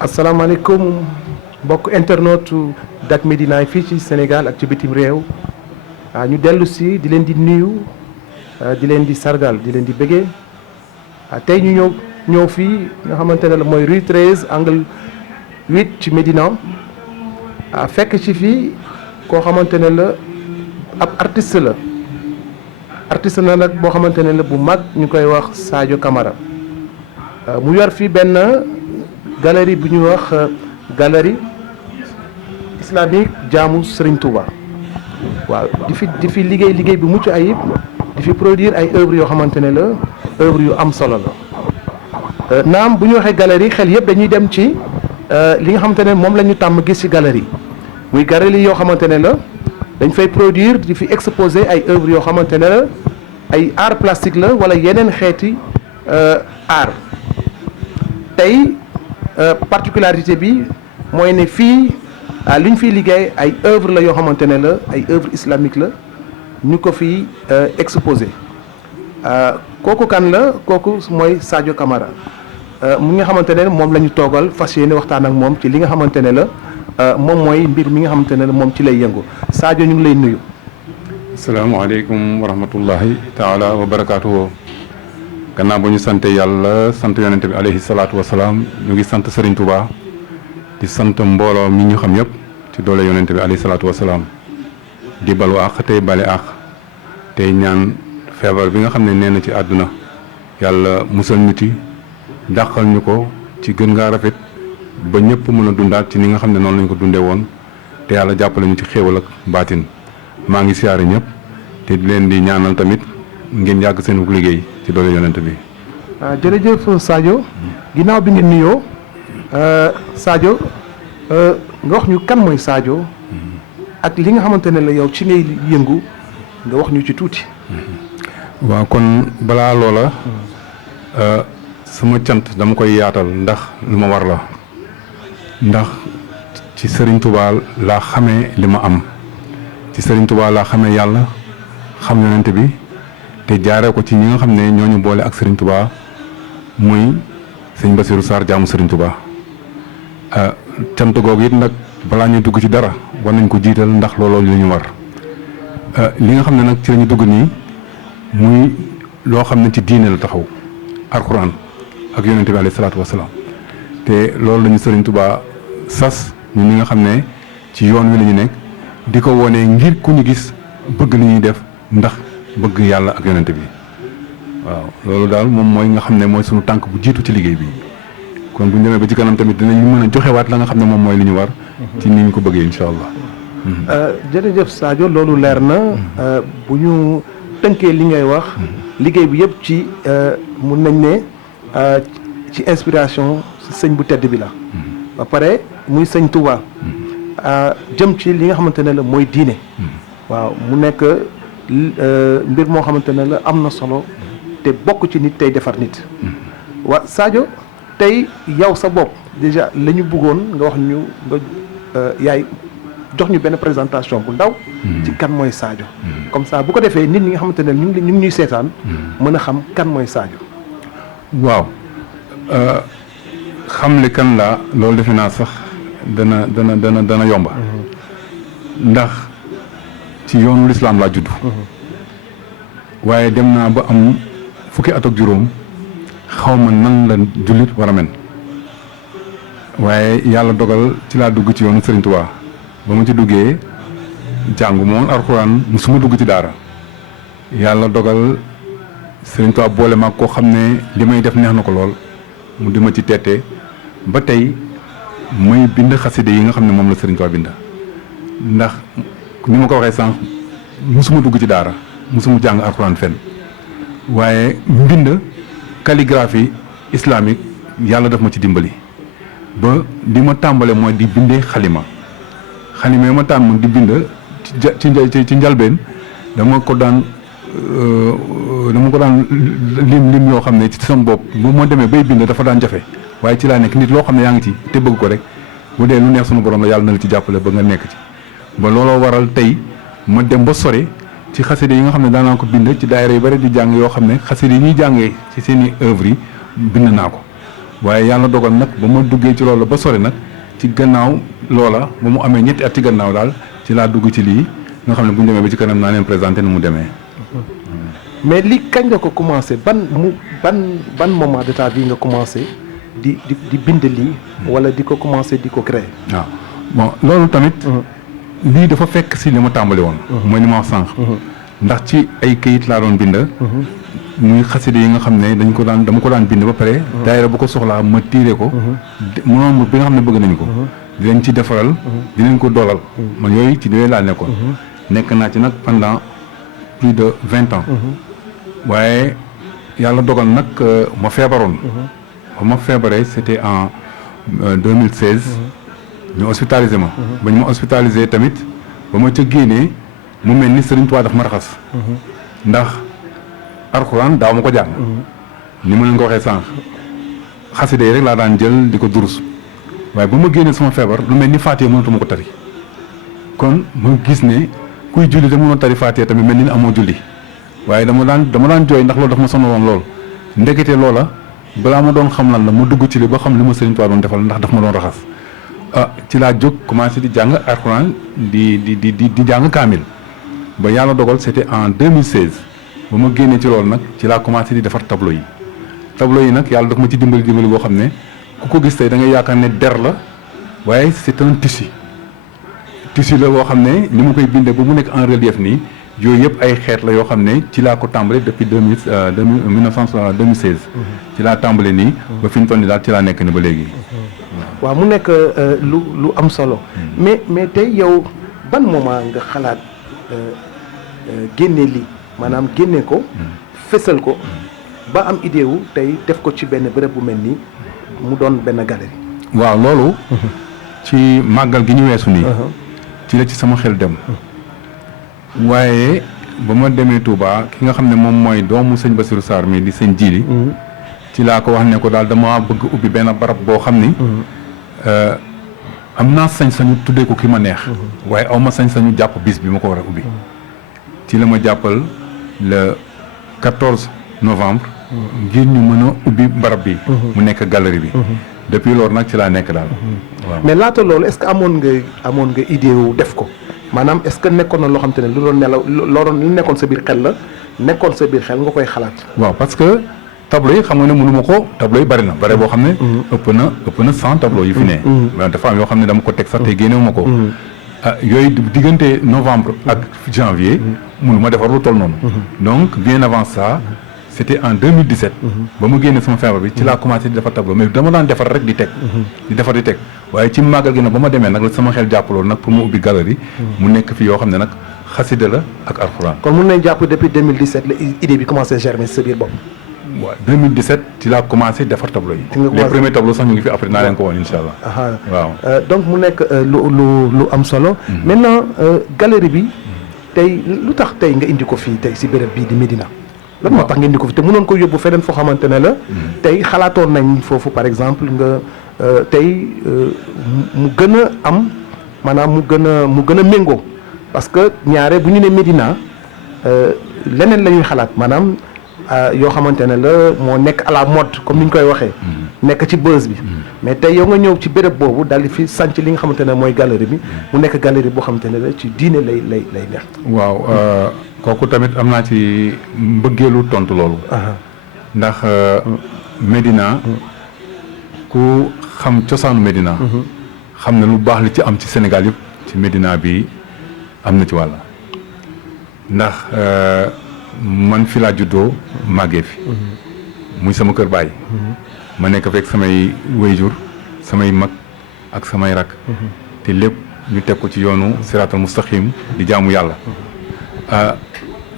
asalaamaaleykum mbokk internaute Dak Médina fii ci Sénégal ak ci bitim réew ñu dellu si di leen di nuyu di leen di sargal di leen di bëggee tey ñu ñëw fii nga xamante ne la mooy rue 13 angle 8 ci Médina fekk ci fii koo xamante ne la ab artiste la nag boo xamante ne la bu mag ñu koy wax Sadio Camara mu yor fii benn galerie bu ñuy wax galerie islamique jaamu Serigne Touba waaw di fi liggéey bu mucc ayib di fi produire ay œuvres yoo xamante ne la œuvres yu am solo la naam bu ñu waxee galerie xel yëpp dañuy dem ci li nga xamante ne moom la ñu tàmm gis ci galerie muy galerie yoo xamante ne la dañ fay produire di fi exposer ay œuvres yoo xamante ne la ay art plastique la wala yeneen xeeti art tey particularité bi mooy ne fii li ñu fiy liggéey ay œuvre la yoo xamante ne la ay œuvre islamique la ñu ko fiy exposé kooku kan la kooku mooy Sadio Camara mu nga xamante ne moom la ñu toogal fas yéene waxtaan ak moom ci li nga xamante ne la moom mooy mbir mi nga xamante ne la moom ci lay yëngu Sadio ñu ngi lay nuyu. asalaamaaleykum wa rahmatullahi taala wa barakaatuhu. gannaaw ba ñu sant yàlla sant yonente bi alayhi salaatu wa salaam ñu ngi sant Serigne Touba di sant mbooloo mi ñu xam yëpp ci doole yonente bi alayhi salaatu wa salaam di balu àq tey bale àq tey ñaan feebar bi nga xam ne nee na ci àdduna yàlla musal ñu ci dàqal ñu ko ci gën ngaa rafet ba ñëpp mën a dundaat ci ni nga xam ne noonu lañu ko dundee woon te yàlla jàppale ñu ci xéewal ak baatin maa ngi siyaare ñëpp te di leen di ñaanal tamit ngeen yàgg seen liggéey ci doole yonent bi. jërëjëf Sadio ginnaaw bi ngeen nuyoo Sadio nga wax ñu kan mooy Sadio ak li nga xamante ne la yow ci ngay yëngu nga wax ñu ci tuuti. waaw kon balaa loola sama cant dama koy yaatal ndax lu ma war la ndax ci Serigne Touba laa xamee li ma am ci Serigne Touba laa xamee yàlla xam yonent bi. te jaaree ko ci ñi nga xam ne ñooñu boole ak Serigne Touba muy sëñ Bassirou Sarr jaamu Serigne Touba cant googu it nag balaa ñuy dugg ci dara war nañ ko jiital ndax looloo li ñu war li nga xam ne nag ci lañu dugg nii muy loo xam ne ci diine la taxaw alxuraan ak yonente bi alayhi salaatu wasalaam te loolu lañu Serigne Touba sas ñun ñi nga xam ne ci yoon wi la ñu nekk di ko wone ngir ku ñu gis bëgg li ñuy def ndax bëgg yàlla ak yonente bi waaw loolu daal moom mooy nga xam ne mooy sunu tànk bu jiitu ci liggéey bi kon bu ñu demee ba ci kanam tamit dinañ mën a joxewaat la nga xam ne moom mooy li ñu war ci ni ñu ko bëggee incha allah. jërëjëf Sadio loolu leer na bu ñu tënkee li ngay wax liggéey bi yëpp ci mun nañ ne ci inspiration sëñ bu tedd bi la ba pare muy sëñ Touba jëm ci li nga xamante ne la mooy diine waaw mu nekk mbir moo xamante ne la am na solo te bokk ci nit tey defar nit waa Sadio tey yow sa bopp déjà la ñu bëggoon nga wax ñu nga yaay jox ñu benn présentation bu ndaw ci kan mooy Sadio comme ça bu ko defee nit ñi nga xamante ne ñu ngi ñuy seetaan mën a xam kan mooy Sadio. waaw xam li kan la loolu defe naa sax dana yomba ndax ci yoonu lislaam laa judd waaye dem naa ba am fukki at ak juróom xaw ma nan la jullit war a mel waaye yàlla dogal ci laa dugg ci yoonu Serigne Touba ba ma ci duggee jàngu ma woon alxuraan musuma dugg ci daara yàlla dogal Sëriñ Tuubaa boole ma koo xam ne li may def neex na ko lool mu di ma ci teete ba tey muy bind xaside yi nga xam ne moom la Sëriñ Tuubaa bind ndax ni ma ko waxee sànq musuma dugg ci daara musuma jàng alxuraan fenn waaye mbind calligraphie islamique yàlla daf ma ci dimbali ba li ma tàmbale mooy di bindee xalima yi ma tàmm di bind ci njalbeen dama ko daan lim yoo xam ne ci sama bopp bu ma demee bay bind dafa daan jafe waaye ci laa nekk nit loo xam ne yaa ngi ci te bëgg ko rek bu dee lu neex sunu borom la yàlla na la ci jàppale ba nga nekk ci ba looloo waral tey ma dem ba sore ci xaside yi nga xam ne daanaa ko bind ci daayira yu bari di jàng yoo xam ne xaside yi ñuy jàngee ci seeni œuvre yi bind naa ko waaye yàlla dogal nag ba ma duggee ci loolu ba sore nag ci gannaaw loola ba mu amee ñetti at ci gannaaw daal ci laa dugg ci lii nga xam ne bu ñu demee ba ci kanam naa leen présenté nu mu demee. mais li kañ nga ko commencé ban moment de ta vie nga commencé di bind lii wala di ko commencé di ko créer. waaw bon loolu tamit. lii dafa fekk si li ma tàmbali woon. mooy li ma wax sànq. ndax ci ay këyit laa doon bind. muy xaside yi nga xam ne dama ko daan bind ba pare. daayira bu ko soxlaa ma tiire ko. moom bi nga xam ne bëgg nañu ko. di leen ci defaral. di leen ko doolal. man yooyu ci yooyu laa nekkoon. nekk naa ci nag pendant plus de 20 ans. waaye yàlla dogal nag ma feebaroon. ba ma feebaree c'était en 2016. ñu hospitalisé ma. ba ñu ma hospitalisé tamit ba ma ca génnee mu mel ni Sëriñ Tuubaa daf ma raxas. ndax alxuraan daaw ma ko jàng. ni ma leen ko waxee sànq xaside yi rek laa daan jël di ko durus waaye ba ma génnee sama feebar lu mel ni Faatiha mënatuma ko tari kon ma gis ne kuy julli te mënoo tari Faatiha tamit mel ni amoo julli waaye dama daan jooy ndax loolu daf ma sonaloon lool ndekete loola balaa ma doon xam lan la ma dugg ci li ba xam li ma Sëriñ Tuubaa doon defal ndax daf ma doon raxas. ci laa jóg commencé di jàng alxuraan di jàng kaamil ba yàlla dogal c'était en 2016 ba ma génnee ci loolu nag ci laa commencé di defar tableau yi nag yàlla daf ma ci dimbali boo xam ne ku ko gis tey da ngay yaakaar ne der la waaye c'est un tissu la boo xam ne ni ma koy bindee ba mu nekk en relief nii yooyu yëpp ay xeet la yoo xam ne ci laa ko tàmbale depuis 2016 ci laa tàmbale nii ba fi ñu toll nii daal ci laa nekk ni ba léegi. waaw mu nekk lu am solo. mais tey yow ban moment nga xalaat génne lii maanaam génne ko. fësal ko ba am idée wu tey def ko ci benn bërëb bu mel nii mu doon benn galerie. waaw loolu. ci màggal gi ñu weesu nii. ci la ci sama xel dem. waaye ba ma demee Touba ki nga xam ne moom mooy doomu sëñ Bassirou Sarr mi di sëñ Jili. ci laa ko wax ne ko daal dama bëgg ubbi benn barab boo xam ni. am naa sañ-sañu tuddee ko ki ma neex. waaye aw ma sañ-sañu jàpp bis bi ma ko war a ubbi. ci la ma jàppal le 14 novembre. ngir ñu mën a ubbi barab bi. mu nekk galerie bi. depuis loolu nag ci laa nekk daal. waaw mais laata loolu est-ce que amoon nga idée wu def ko maanaam est-ce que nekkoon na loo xam te ne lu doon nelaw lu nekkoon sa biir xel la nekkoon sa biir xel nga koy xalaat. waaw parce que. tableau yi xam nga ne mënuma ko tableau yi bari na boo xam ne ëpp na 100 tableau yu fi ne dafa am yoo xam ne dama ko teg sax te génnewuma ko yooyu diggante novembre ak janvier mënuma defar lu toll noonu donc bien avant ça c'était en 2017 ba mu génne sama feebar bi ci laa commencé di defar tableau mais dama daan defar rek di teg waaye ci màggal gi nag ba ma demee nag la sama xel jàppaloon nag pour mu ubbi galerie mu nekk fi yoo xam ne nag xasida la ak alxuraan. kon mun nañ jàpp depuis 2017 la idée bi commencé germer sa biir bopp. waaw 2017 ci laa commencé defar tableau yi. les premiers tableaux sax ñu ngi fi après naa leen ko woon incha allah. waaw donc mu nekk lu am solo. maintenant galerie bi tey lu tax tey nga indi ko fii tey si béréb bii di Médina. lan moo tax nga indi ko fi te mënoon ko yóbbu feneen foo xamante ne la. tey xalaatoon nañ foofu par exemple nga tey mu gën a am maanaam mu gën a méngoo parce que ñaare bu ñu ne Médina leneen la ñuy xalaat maanaam. yoo xamante ne la moo nekk à la mode comme ni ñu koy waxee. nekk ci buzz bi. mais tey yow nga ñëw ci béréb boobu daal di fi sanc li nga xamante ne mooy galerie bi mu nekk galerie boo xamante ne la ci diine lay neex. waaw kooku tamit am naa ci mbëggeelu tontu loolu. ndax Médina ku xam cosaanu Médina. xam ne lu baax li ci am ci Sénégal yëpp ci Médina bi am na ci wàll. ndax man fi laa juddoo màggee fi muy sama kër baay ma nekk fekk samay wayjur samay mag ak samay rak te lépp ñu teg ko ci yoonu siraatal mustaqim di jaamu yàlla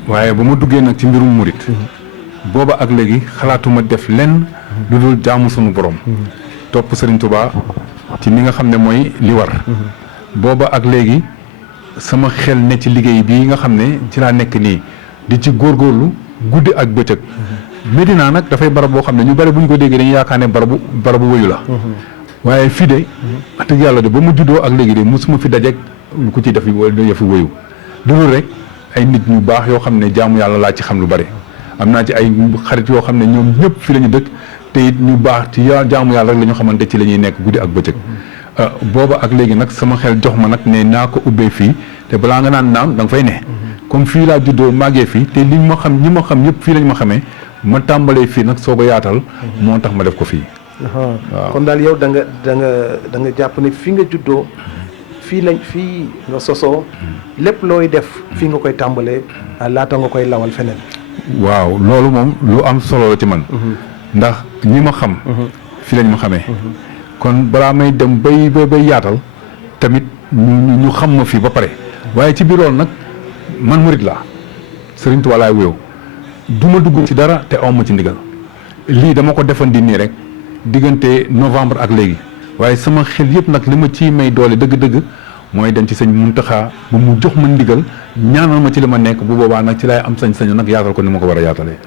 waaye ba ma duggee nag ci mbirum murit booba ak léegi xalaatuma def lenn lu dul jaamu sunu borom topp Serigne Touba ci li nga xam ne mooy li war booba ak léegi sama xel ne ci liggéey bii nga xam ne ci laa nekk nii di ci góorgóorlu guddi ak bëccëg Médina nag dafay barab boo xam ne ñu bari bu ñu ko déggee dañuy yaakaar ne barabu wëyu la waaye fii de wax dëgg yàlla de ba mu juddoo ak léegi de mosuma fi dajeeg lu ko ci def yëfu wëyu loolu rek ay nit ñu baax yoo xam ne jaamu yàlla laa ci xam lu bari am naa ci ay xarit yoo xam ne ñoom ñëpp fi la ñu dëkk te it ñu baax ci jaamu yàlla rek la ñu xamante ci la ñuy nekk guddi ak bëccëg booba ak léegi nag sama xel jox ma nag ne naa ko ubbee fii te balaa nga naan naam da nga fay ne comme fii laa juddoo màggee fii te li ma xam ñi ma xam ñëpp fii lañ ma xamee ma tàmbalee fii nag soo ko yaatal moo tax ma def ko fii. kon daal yow da nga jàpp ne fi nga juddoo fii nga sosoo lépp looy def fii nga koy tàmbalee laata nga koy lawal feneen. waaw loolu moom lu am solo la ci man. ndax ñi ma xam. fii lañ ma xamee. kon balaa may dem bay yaatal tamit ñu xam ma fii ba pare waaye ci biir loolu nag man murit laa Serigne Touba laay wuyoo du ma dugg ci dara te awma ci ndigal lii dama ko defandi nii rek diggante novembre ak léegi waaye sama xel yëpp nag li ma ciy may doole dëgg-dëgg mooy dem ci sëñ Muntaxa ba mu jox ma ndigal ñaanal ma ci li ma nekk bu boobaa nag ci laay am sañ-sañu nag yaatal ko ni ma ko war a yaatalee.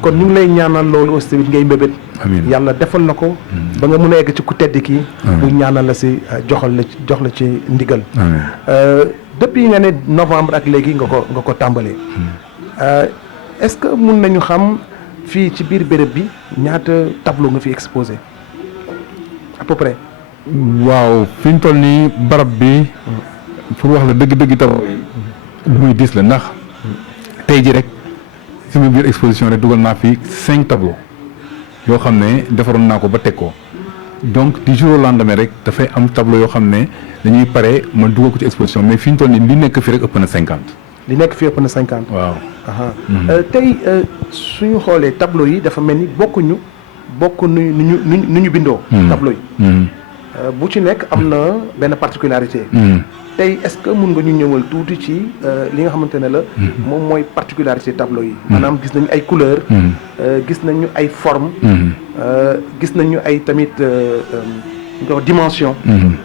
kon ñu ngi lay ñaanal loolu aussi tamit ngay mbébét. amiin yàlla defal na ko. ba nga mun a egg ci ku tedd kii. bu ñaanal la si jox la ci ndigal. depuis nga ne novembre ak léegi nga ko tàmbalee. est-ce que mun nañu xam fii ci biir béréb bi ñaata tableau nga fi exposé à peu près. waaw fi ñu toll nii barab bi pour wax la dëgg-dëgg tableau yi lu muy diis la ndax tey ji rek sama biir exposition rek dugal naa fi 5 tableaux yoo xam ne defaroon naa ko ba teg ko donc du jour au lendemain rek dafay am tableau yoo xam ne dañuy pare ma dugal ko ci exposition mais fi ñu toll nii li nekk fi rek ëpp na 50. li nekk fi ëpp na 50. waaw. tey suñu xoolee tableau yi dafa mel ni bokk nu ñu bindoo. tableau yi. bu ci nekk am na benn particularité. tey est-ce que mun nga ñu ñëwal tuuti ci li nga xamante ne la. moom mooy particularité tableau yi. maanaam gis nañu ay couleurs. gis nañu ay formes. gis nañu ay tamit dimension.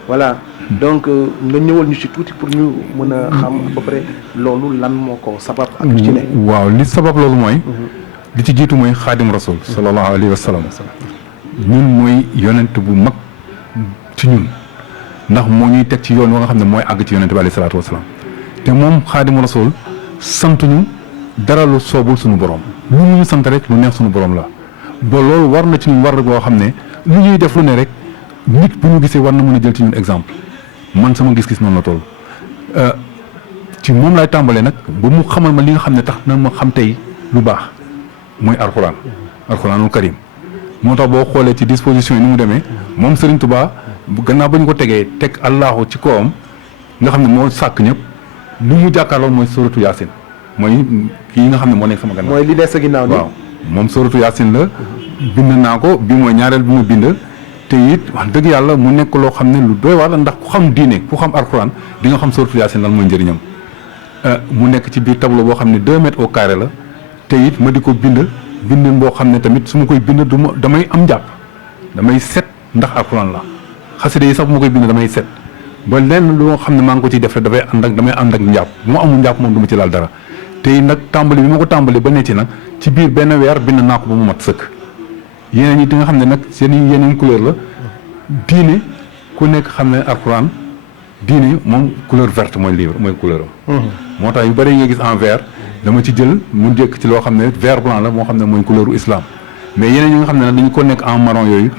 voilà donc nga ñëwal ñu ci tuuti pour ñu mën a xam à peu près loolu lan moo ko sabab ak lu ci ne. waaw li sabab loolu mooy. li ci jiitu mooy xaadim rasul sallallahu alayhi wa sallam. ñun mooy yonent bu mag ci ñun. ndax moo ñuy teg ci yoon wa nga xam ne mooy àgg ci yonente bi alayhi salaatu wasalaam te moom xaadimu rasul santuñu dara lu soobul suñu borom lu ñu sant rek lu neex suñu borom la ba loolu war na ci ñun war boo xam ne lu ñuy def lu ne rek nit bu ñu gisee war na mën a jël ci ñun exemple man sama gis-gis noonu la toll ci moom lay tàmbalee nag ba mu xamal ma li nga xam ne tax na ma xam tey lu baax mooy alxuraanul karim moo tax boo xoolee ci disposition yi ni mu demee moom Serigne Touba gannaaw ba ñu ko tegee teg allahu ci kawam nga xam ne moo sàkk ñëpp lu mu jàkkaarloo mooy suratu yaasin mooy kii nga xam ne moo nekk sama gannaaw. mooy li des sa ginnaaw nii. waaw moom suratu yaasin la bind naa ko bi mooy ñaareel bi mu bind te it wax dëgg yàlla mu nekk loo xam ne lu doy waar la ndax ku xam diine ku xam alxuraan di nga xam suratu yaasin lan mooy njëriñam mu nekk ci biir tableau boo xam ne 2 mètres au carré la te it ma di ko bind boo xam ne tamit su ma koy bind damay am njàpp damay set ndax alxuraan la. xasida yi sax bu ma koy bind damay set ba lenn loo xam ne maa ngi ko ciy def rek damay ànd ak njàpp bu ma amul njàpp moom du ma ci laal dara te nag tàmbali bi ma ko tàmbali ba ne ci nag ci biir benn weer bind naa ko ba mu mat sëkk yeneen yi nga xam ne nag seen yeneen couleur la diine ku nekk xam ne alxuraan diine moom couleur verte mooy livre mooy couleur am moo tax yu bëri yi nga gis en vert dama ci jël mu jëkk ci loo xam ne vert blanc la moo xam ne mooy couleuru islam mais yeneen yi nga xam ne nag dañu ko nekk en marron yooyu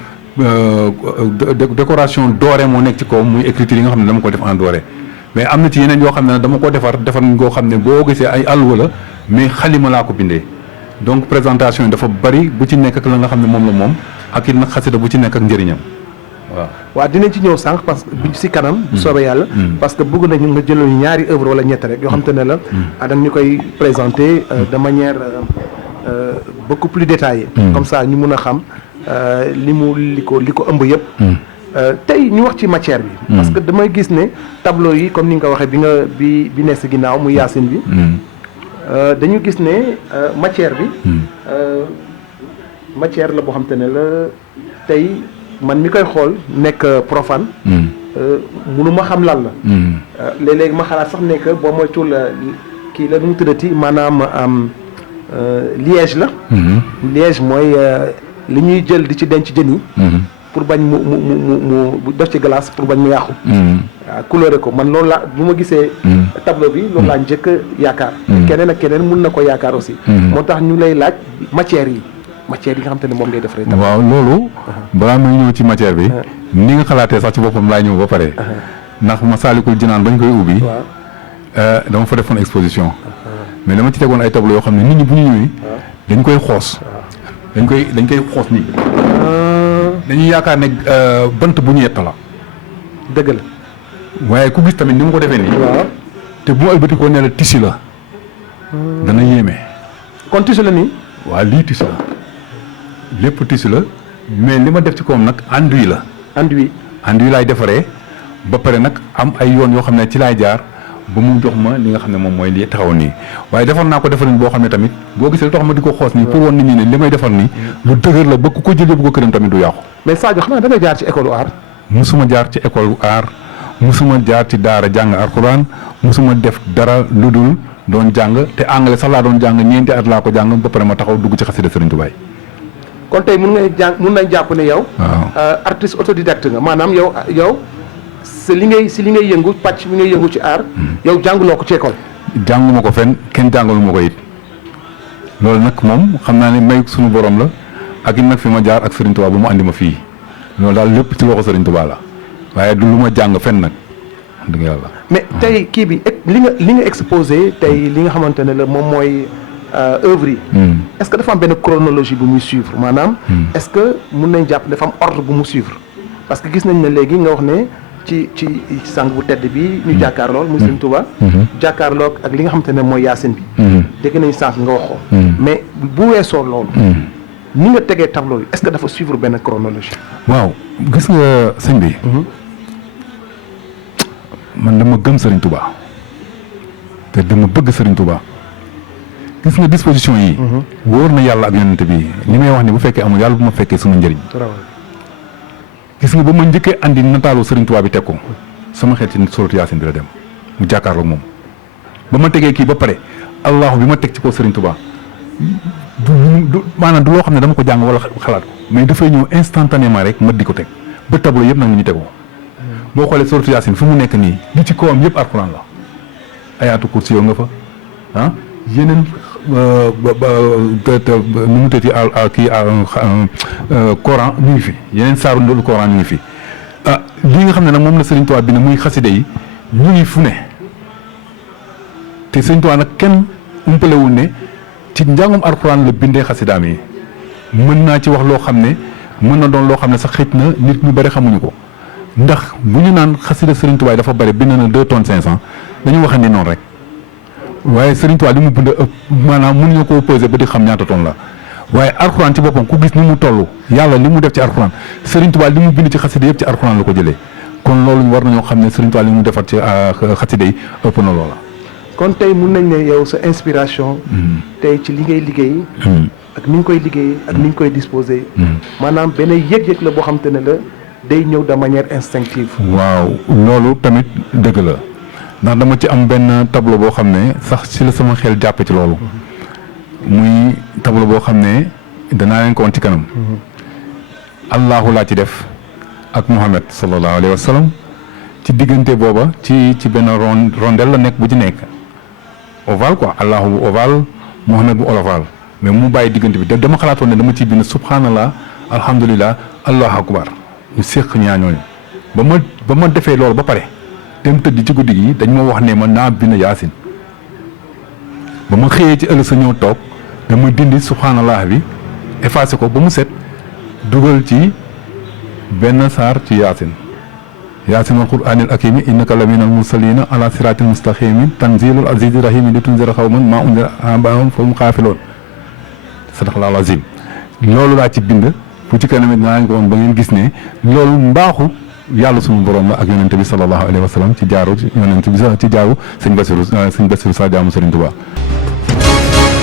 décoration dorée moo nekk ci kaw muy écriture yi nga xam ne dama ko def en doré mais am na ci yeneen yoo xam ne dama ko defar ngoo xam ne boo gisee ay àlluwa la mais xalima laa ko bindee donc présentation yi dafa bari bu ci nekk ak la nga xam ne moom la moom ak it nag xasida bu ci nekk ak njëriñam waaw dinañ ci ñëw sànq parce que si kanam. bu soobee yàlla. parce que bëgg nañu nga jëloon ñaari œuvre wala ñett rek yoo xam te ne la. da ñu koy présenter de manière beaucoup plus détaillée. comme ça ñu mun a xam li ko ëmb yëpp. tey ñu wax ci matière bi. parce que damay gis ne tableau yi comme ni nga ko waxee bi ne si ginnaaw muy Yaasin bi. dañu gis ne matière bi. matière la boo xam te ne la tey man mi koy xool nekk profane. munu ma xam lan la. léeg-léeg ma xalaat sax ne que boo moytuwul kii la nu mu tuddati maanaam liège la. liège mooy li ñuy jël di ci denc jën yi. pour bañ mu def ci glace pour bañ mu yàqu. waaw couleur ko man loolu laa bu ma gisee. tableau bi loolu laa njëkk a yaakaar. keneen ak keneen mun na ko yaakaar aussi. moo tax ñu lay laaj matière yi nga xam te ne moom ngay def rek. waaw loolu. balaa may ñëw ci matière bi. ni nga xalaatee sax ci boppam laa ñëw ba pare. ndax Masaalikul Jinaan bañ koy ubbi. dama fa defoon exposition. mais dama ci tegoon ay tableau yoo xam ne nit ñi bu ñu ñëwee. dañ koy xoos. dañ koy xoos nii. dañuy yaakaar ne bant bu ñu yett la. dëgg la. waaye ku gis tamit ni mu ko defee nii. waaw te bu ma ëlbati ko ne la tissu la. dana yéeme. kon tissu la nii. waaw lii tissu la lépp tissu la mais li ma def ci kawam nag enduit la. enduit laay defaree ba pare nag am ay yoon yoo xam ne ci laay jaar ba mu jox ma li nga xam ne moom mooy li taxaw nii waaye defar naa ko defarin boo xam ne tamit boo gisee lu tax ma di ko xoos nii pour woon nit ñi ne li may defar nii lu dëgër la ba ku ko jël yóbbu ko këram tamit du yàqu. mais Sadio xam naa da nga jaar ci école art. musuma jaar ci école art musuma jaar ci daara jàng alxuraan musuma def dara lu dul doon jàng te anglais sax laa doon jàng ñeenti at laa ko jàng ba pare ma taxaw dugg ci xasida Sëriñ Tuubaa. kon tey mun nañ jàpp ne yow. artiste autodidacte nga maanaam yow si li ngay yëngu pàcc bi ngay yëngu ci art. yow jànguloo ko ci école. jànguma ko fenn kenn jàngalu ma ko it loolu nag moom xam naa ne may suñu borom la ak it nag fi ma jaar ak Sëriñ Tuubaa ba mu andi ma fii loolu daal lépp ci loxo Sëriñ Tuubaa la waaye du lu ma jàng fenn nag dëgg yàlla. mais tey kii bi li nga exposé tey li nga xamante ne la moom mooy. œuvre yi. est-ce que dafa am benn chronologie bu muy suivre maanaam. est-ce que mun nañ jàpp dafa am ordre bu mu suivre parce que gis nañ ne léegi nga wax ne ci sang bu tedd bi ñu jàkkaarlool muy Sëriñ Tuubaa. jàkkaarloog ak li nga xamante ne mooy Yaasin bi. dégg nañ sànq nga wax ko. mais bu weesoo loolu. ni nga tegee tableau yi est-ce que dafa suivre benn chronologie. waaw gis nga sëñ bi. man dama gëm Sëriñ Tuubaa te dama bëgg Sëriñ Tuubaa. gis nga disposition yi. wóor na yàlla ak yonent bi li may wax ni bu fekkee amul yàlla bu ma fekkee suma njëriñ. gis nga ba ma njëkkee andi nataalu Sëriñ Tuubaa bi teg ko sama xel ci suratu Yaasin bi la dem mu jàkkaarloog moom ba ma tegee kii ba pare allahu bi ma teg ci kaw Sëriñ Tuubaa du maanaam du loo xam ne dama ko jàng wala xalaat ko mais dafay ñëw instantanément rek ma di ko teg ba tableau yëpp nag ñu tegoo boo xoolee suratu Yaasin fi mu nekk nii li ci kawam yëpp alxuraan la ayaatu kursi yoo nga fa ah yeneen nu mu tëddee kii Coran ñu ngi fi yeneen saaru ndolu Coran ñu ngi fi lii nga xam ne nag moom la Sëriñ Tuubaa bi ne muy xaside yi ñu ngi fu ne te Sëriñ Tuubaa nag kenn umpalewul ne ci njàngum alxuraan la bindee xasidaam yi mën naa ci wax loo xam ne mën na doon loo xam ne sax xëj na nit ñu bari xamuñu ko ndax bu ñu naan xasida Sëriñ Tuubaa dafa bari bind na 2 tonnes 500 dañu waxee ni noonu rek. waaye Sëriñ Tuubaa li mu bind ëpp maanaam mënuñu koo posé ba di xam ñaata ton la waaye alxuraan ci boppam ku gis ni mu toll yàlla li mu def ci alxuraan Sëriñ Tuubaa li mu bind ci xasida yëpp ci alxuraan la ko jëlee kon loolu war nañoo xam ne Sëriñ Tuubaa li mu defar ci xasida yi ëpp na loola. kon tey mun nañ ne yow sa inspiration. tey ci li ngay liggéey. ak ni nga koy liggéey ak ni nga koy disposé. maanaam benn yëg-yëg la boo xam te ne la day ñëw de manière instinctive. waaw loolu tamit dëgg la. ndax dama ci am benn tableau boo xam ne sax ci la sama xel jàpp ci loolu muy tableau boo xam ne danaa leen ko woon ci kanam allahu laa ci def ak Muhammad sallallahu alayhi wa sallam ci diggante booba ci benn rondelle la nekk bu ci nekk ovale quoi allahu bu ovale Muhammad bu ovale mais mu bàyyi diggante bi dama xalaatoon ne dama ciy bind subhanallah alhamdulillah allahu akbar ñu séq ñaañooñu ba ma defee loolu ba pare dem tëdd ci guddi gi dañ ma wax ne ma naa bind Yaasin ba ma xëyee ci ëllëg sa ñëw toog dama dindi subhanallah bi effacé ko ba mu set dugal ci benn saar ci yaasin wal qur'aanil hakiimi innaka la minal mursaliina ala siraatin mustaqiimin tanziilul aziizir rahiim li tunzira qawman maa unzira aabaa'uhum fahum gaafiluun sadaqallaahu al-aziim loolu laa ci bind fu ci kanam it naa ko woon ba ngeen gis ne loolu mbaaxu yàlla suñu borom la ak yonente bi sallallahu alayhi wa sallam ci jaaru yonente bi ci jaaru sëñ Basiru sa jaamu Sëriñ Tuubaa